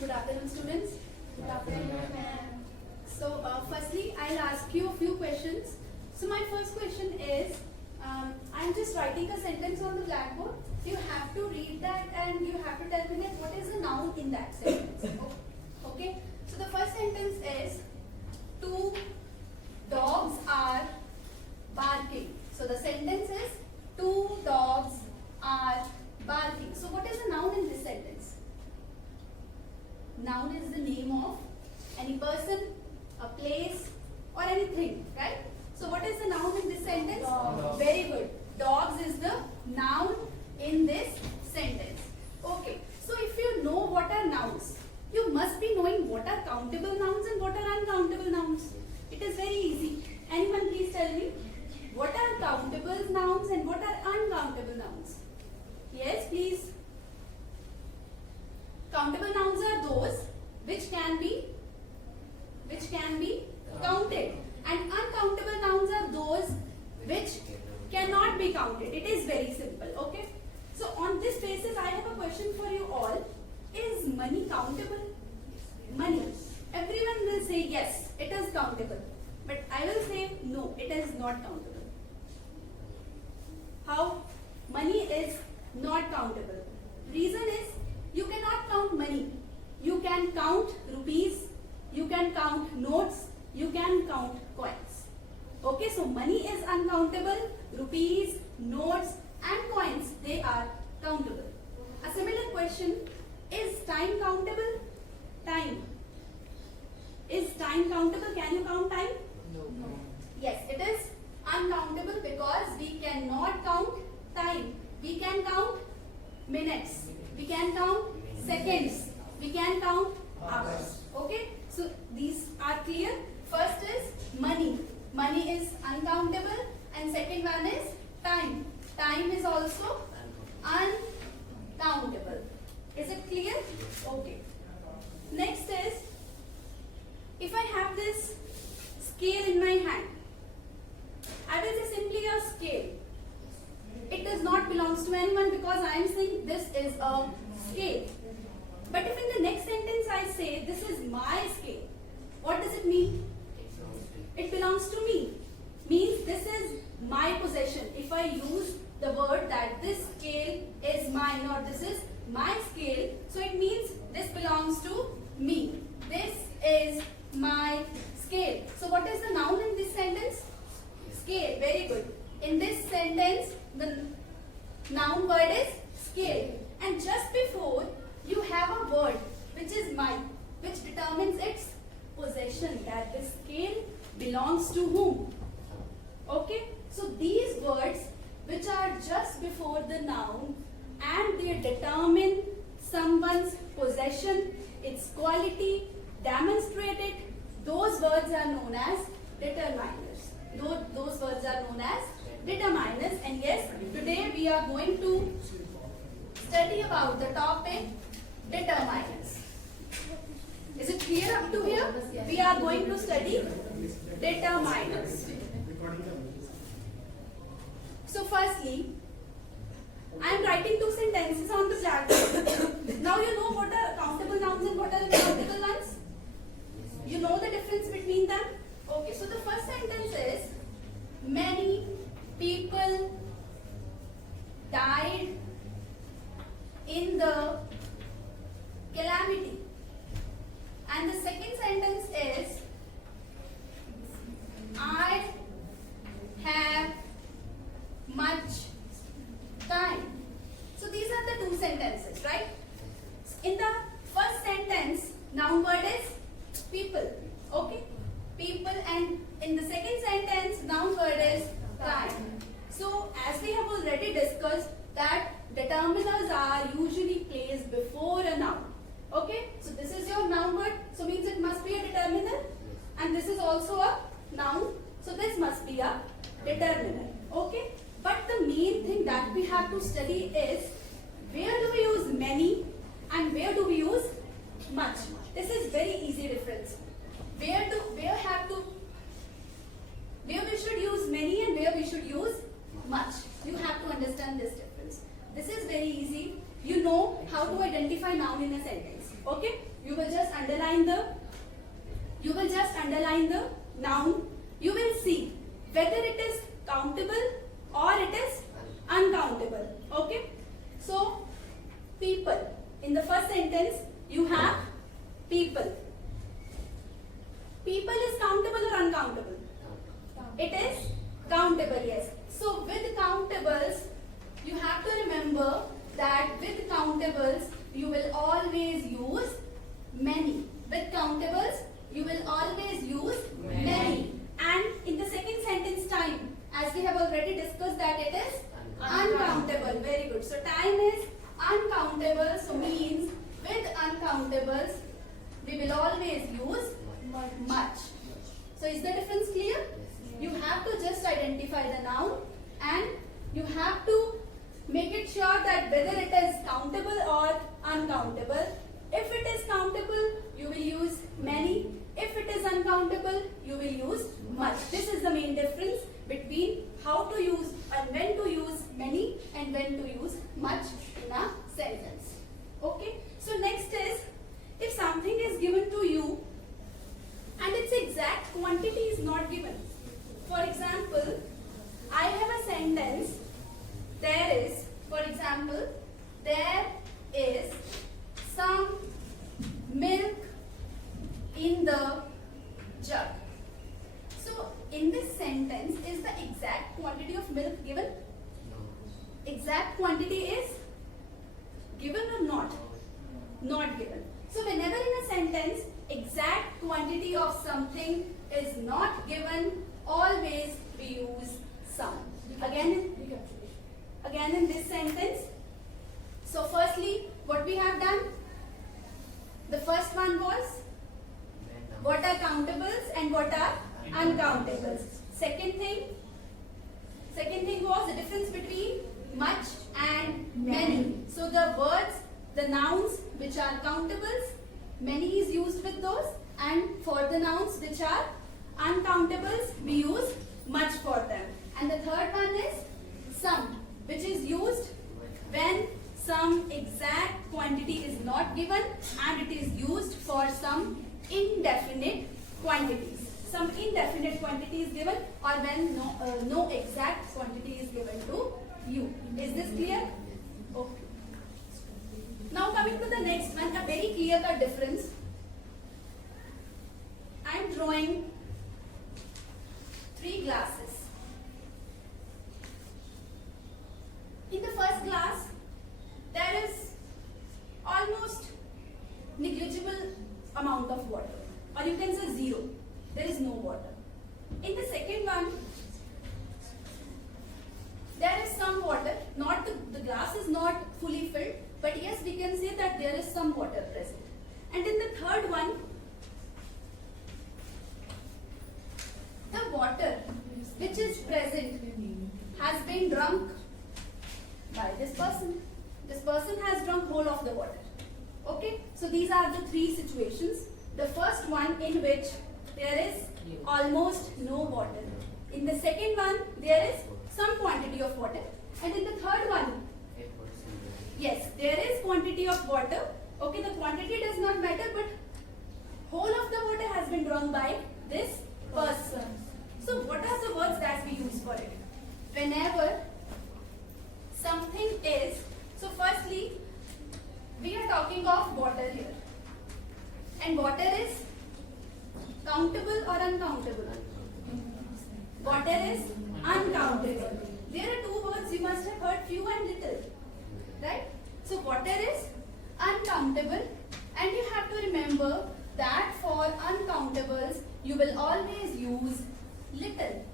Good afternoon, students. Good afternoon, ma'am. So, firstly, I'll ask you a few questions. So, my first question is, I'm just writing a sentence on the blackboard. You have to read that and you have to tell me that what is the noun in that sentence. Okay? So, the first sentence is, two dogs are barking. So, the sentence is, two dogs are barking. So, what is the noun in this sentence? Noun is the name of any person, a place, or anything, right? So what is the noun in this sentence? Dogs. Very good. Dogs is the noun in this sentence. Okay. So if you know what are nouns, you must be knowing what are countable nouns and what are uncountable nouns. It is very easy. Anyone please tell me what are countable nouns and what are uncountable nouns? Yes, please. Countable nouns are those which can be counted, and uncountable nouns are those which cannot be counted. It is very simple. Okay. So on this basis, I have a question for you all. Is money countable? Money. Everyone will say yes, it is countable. But I will say no, it is not countable. How? Money is not countable. Reason is, you cannot count money. You can count rupees, you can count notes, you can count coins. Okay, so money is uncountable, rupees, notes and coins, they are countable. A similar question, is time countable? Time. Is time countable? Can you count time? No. Yes, it is uncountable because we cannot count time. We can count minutes. We can count seconds. We can count hours. Okay? So these are clear. First is money. Money is uncountable. And second one is time. Time is also uncountable. Is it clear? Okay. Next is, if I have this scale in my hand, I will say simply a scale. It does not belong to anyone because I am saying this is a scale. But if in the next sentence I say this is my scale, what does it mean? It belongs to me. Means this is my possession. If I use the word that this scale is mine or this is my scale, so it means this belongs to me. This is my scale. So what is the noun in this sentence? Scale. Very good. In this sentence, the noun word is scale. And just before, you have a word which is mine, which determines its possession, that the scale belongs to whom. Okay? So these words which are just before the noun and they determine someone's possession, its quality, demonstrate it, those words are known as determiners. Those words are known as determiners. And yes, today we are going to study about the topic determiners. Is it clear up to here? We are going to study determiners. So firstly, I am writing two sentences on the blackboard. Now you know what are countable nouns and what are uncountable ones? You know the difference between them? Okay, so the first sentence is, many people died in the calamity. And the second sentence is, I have much time. So these are the two sentences, right? In the first sentence, noun word is people. Okay? People, and in the second sentence, noun word is time. So as we have already discussed that determiners are usually placed before a noun. Okay? So this is your noun word, so means it must be a determiner, and this is also a noun, so this must be a determiner. Okay? But the main thing that we have to study is, where do we use many and where do we use much? This is very easy difference. Where we should use many and where we should use much. You have to understand this difference. This is very easy. You know how to identify noun in a sentence. Okay? Okay, you will just underline the noun. You will see whether it is countable or it is uncountable. Okay, so people, in the first sentence you have people. People is countable or uncountable? It is countable, yes. So with countables, you have to remember that with countables, you will always use many. With countables, you will always use many. And in the second sentence, time, as we have already discussed that it is uncountable. Very good. So time is uncountable, so means with uncountables, we will always use much. So is the difference clear? You have to just identify the noun and you have to make it sure that whether it is countable or uncountable. If it is countable, you will use many. If it is uncountable, you will use much. This is the main difference between how to use and when to use many and when to use much in a sentence. Okay. So next is, if something is given to you and its exact quantity is not given. For example, I have a sentence, there is, for example, there is some milk in the jug. So in this sentence, is the exact quantity of milk given? Exact quantity is given or not? Not given. So whenever in a sentence, exact quantity of something is not given, always we use some. Again in this sentence. So firstly, what we have done? The first one was what are countables and what are uncountables. Second thing was the difference between much and many. So the words, the nouns which are countables, many is used with those, and for the nouns which are uncountables, we use much for them. And the third one is some, which is used when some exact quantity is not given and it is used for some indefinite quantities. Some indefinite quantity is given or when no exact quantity is given to you. Is this clear? Okay. Now coming to the next one, a very clear-cut difference. I am drawing 3 glasses. In the first glass, there is almost negligible amount of water, or you can say zero. There is no water. In the second one, there is some water. Not the glass is not fully filled, but yes, we can say that there is some water present. And in the third one, the water which is present has been drunk by this person. This person has drunk whole of the water. Okay, so these are the 3 situations. The first one in which there is almost no water. In the second one, there is some quantity of water. And in the third one, yes, there is quantity of water. Okay, the quantity does not matter, but whole of the water has been drunk by this person. So what are the words that we use for it? Whenever something is, so firstly, we are talking of water here. And water is countable or uncountable? Water is uncountable. There are 2 words you must have heard, few and little. Right? So water is uncountable, and you have to remember that for uncountables, you will always use little.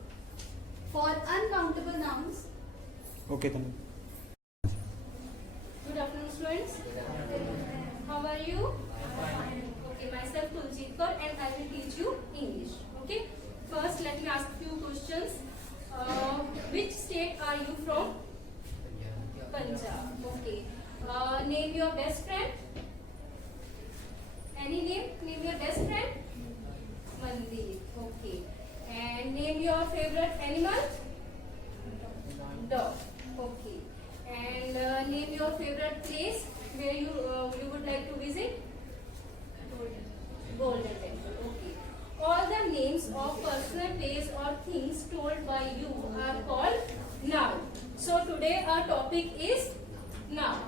For uncountable nouns. Okay, then. Good afternoon, students. How are you? Okay, myself Tuljitkar, and I will teach you English. Okay. First, let me ask few questions. Which state are you from? Punjab. Okay. Name your best friend. Any name? Name your best friend. Mandeep. Okay. And name your favorite animal. Dog. Okay. And name your favorite place where you would like to visit. So today our topic is noun.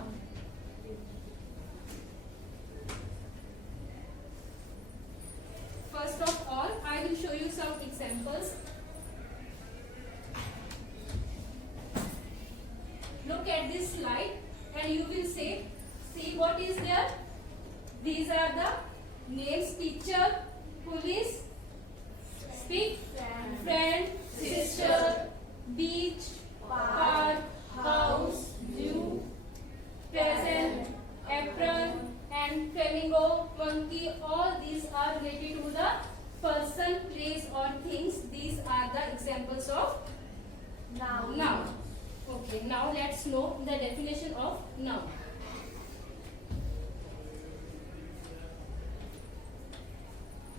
First of all, I will show you some examples. Look at this slide and you will see what is there. These are the names: teacher, police, speak, friend, sister, beach, park, house, zoo, present, apron, and flamingo, monkey. All these are related to the person, place or things. These are the examples of noun. Okay, now let's know the definition of noun.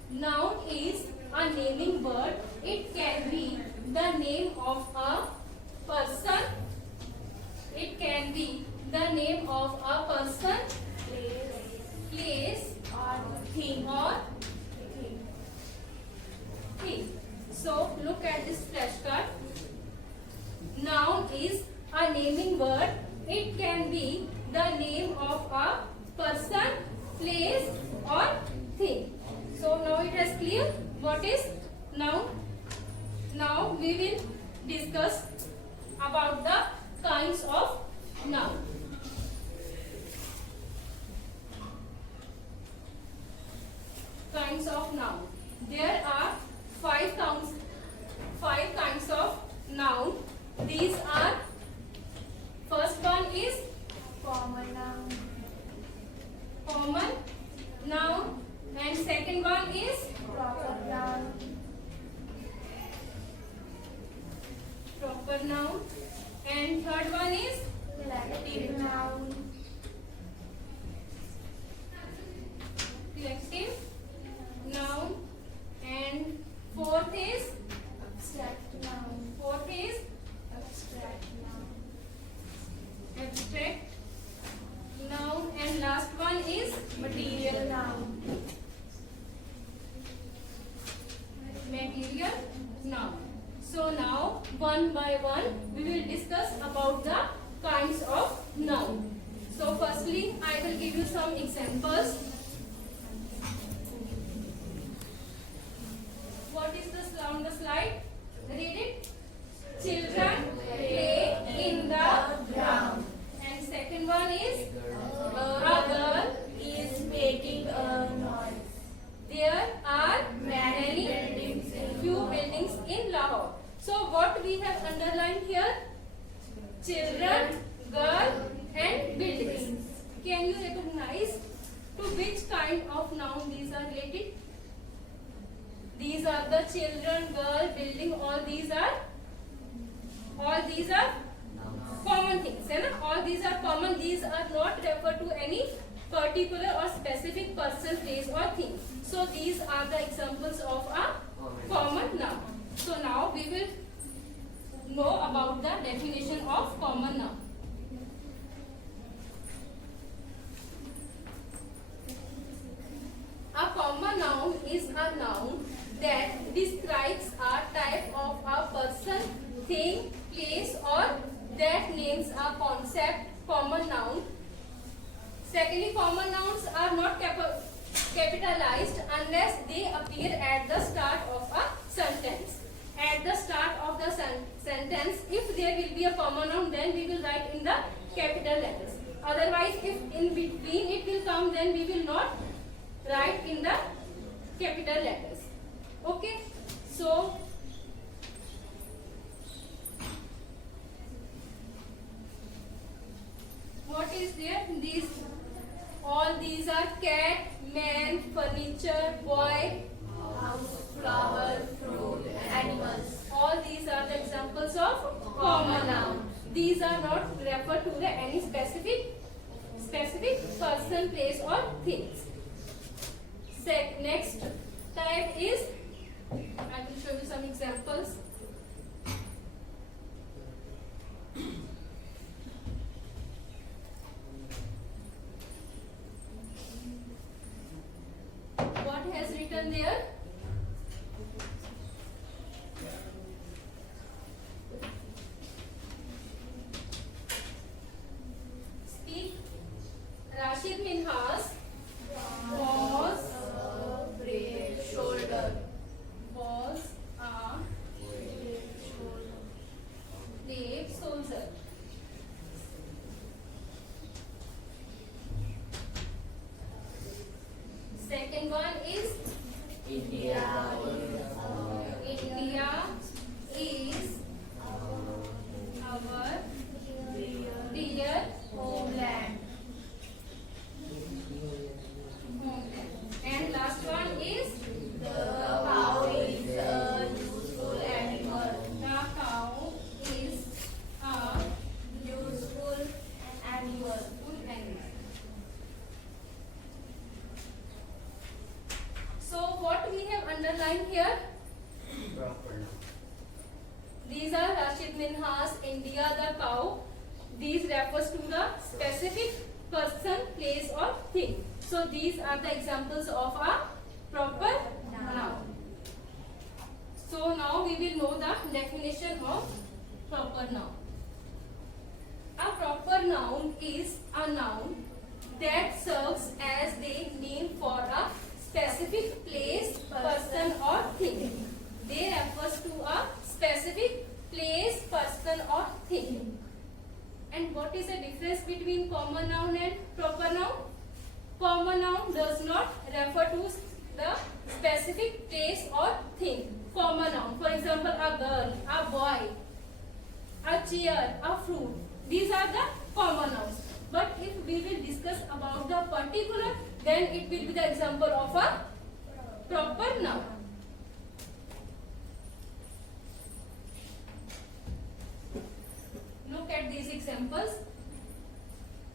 Noun is a naming word. It can be the name of a person. It can be the name of a person, place or thing. So look at this flashcard. Noun is a naming word. It can be the name of a person, place or thing. So now it is clear what is noun. Now we will discuss about the kinds of noun. Kinds of noun. There are five kinds of noun. These are, first one is Common noun. common noun, and second one is Proper noun. proper noun, and third one is Collective noun. collective noun, and fourth is Abstract noun. Abstract noun. abstract noun, and last one is Material noun. material noun. So now one by one we will discuss about the kinds of noun. So firstly I will give you some examples. What is this on the slide? Read it. Children play in the ground. And second one is a girl Is making a noise. There are Many many buildings in few buildings in Lahore. So what we have underlined here? Children, girl and buildings. Can you recognize to which kind of noun these are related? These are the children, girl, building. All these are common things. है ना? All these are common. These are not referred to any particular or specific person, place or thing. So these are the examples of a common noun. So now we will know about the definition of common noun. A common noun is a noun that describes a type of a person, thing, place or that names a concept. Common noun. Secondly, common nouns are not capitalized unless they appear at the start of a sentence. At the start of the sentence, if there will be a common noun, then we will write in the capital letters. Otherwise, if in between it will come, then we will not write in the capital letters. Okay, so what is there? All these are cat, man, furniture, boy, House, flower, fruit, animals. all these are the examples of common noun. These are not referred to any specific person, place or things. Next type is, I will show you some examples. What has written there? Second one is India India is our dear homeland. homeland. And last one is The cow is a useful animal. the cow is a Useful animal. useful animal. So what we have underlined here? Proper noun. These are Rashid Minhas, India, the cow. These refers to the specific person, place or thing. So these are the examples of a proper noun. So now we will know the definition of proper noun. A proper noun is a noun that serves as the name for a specific place, person or thing. They refers to a specific place, person or thing. And what is the difference between common noun and proper noun? Common noun does not refer to the specific place or thing. Common noun, for example, a girl, a boy, a chair, a fruit. These are the common nouns. But if we will discuss about the particular, then it will be the example of a proper noun. Look at these examples.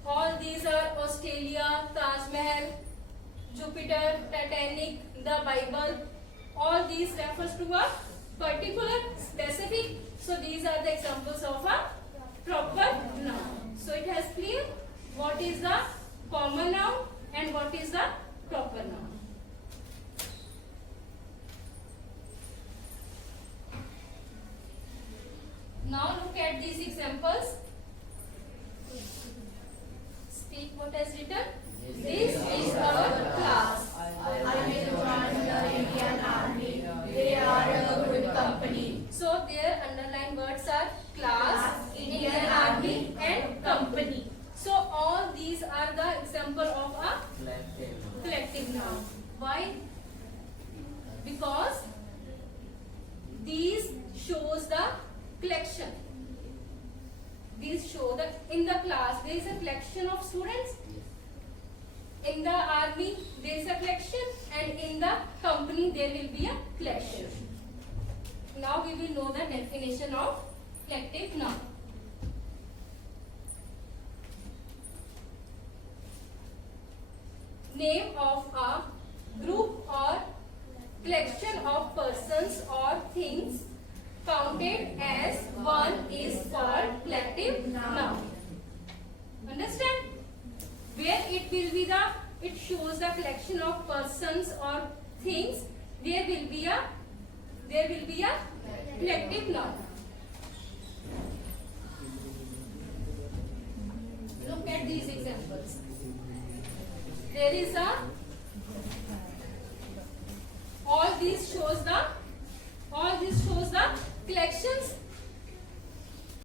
All these are Australia, Taj Mahal, Jupiter, Titanic, the Bible. All these refers to a particular, specific. So these are the examples of a proper noun. So it has clear what is the common noun and what is the proper noun. Now look at these examples. Speak what has written. This is our class. I will join the Indian Army. They are a good company. So their underlined words are class, Indian Army and company. So all these are the example of a collective noun. Why? Because these shows the collection. These show that in the class there is a collection of students. In the army there is a collection, and in the company there will be a collection. Now we will know the definition of collective noun. Name of a group or collection of persons or things counted as one is called collective noun. Understand? Where it will be the, it shows the collection of persons or things, there will be a collective noun. Look at these examples. There is a, all this shows the collection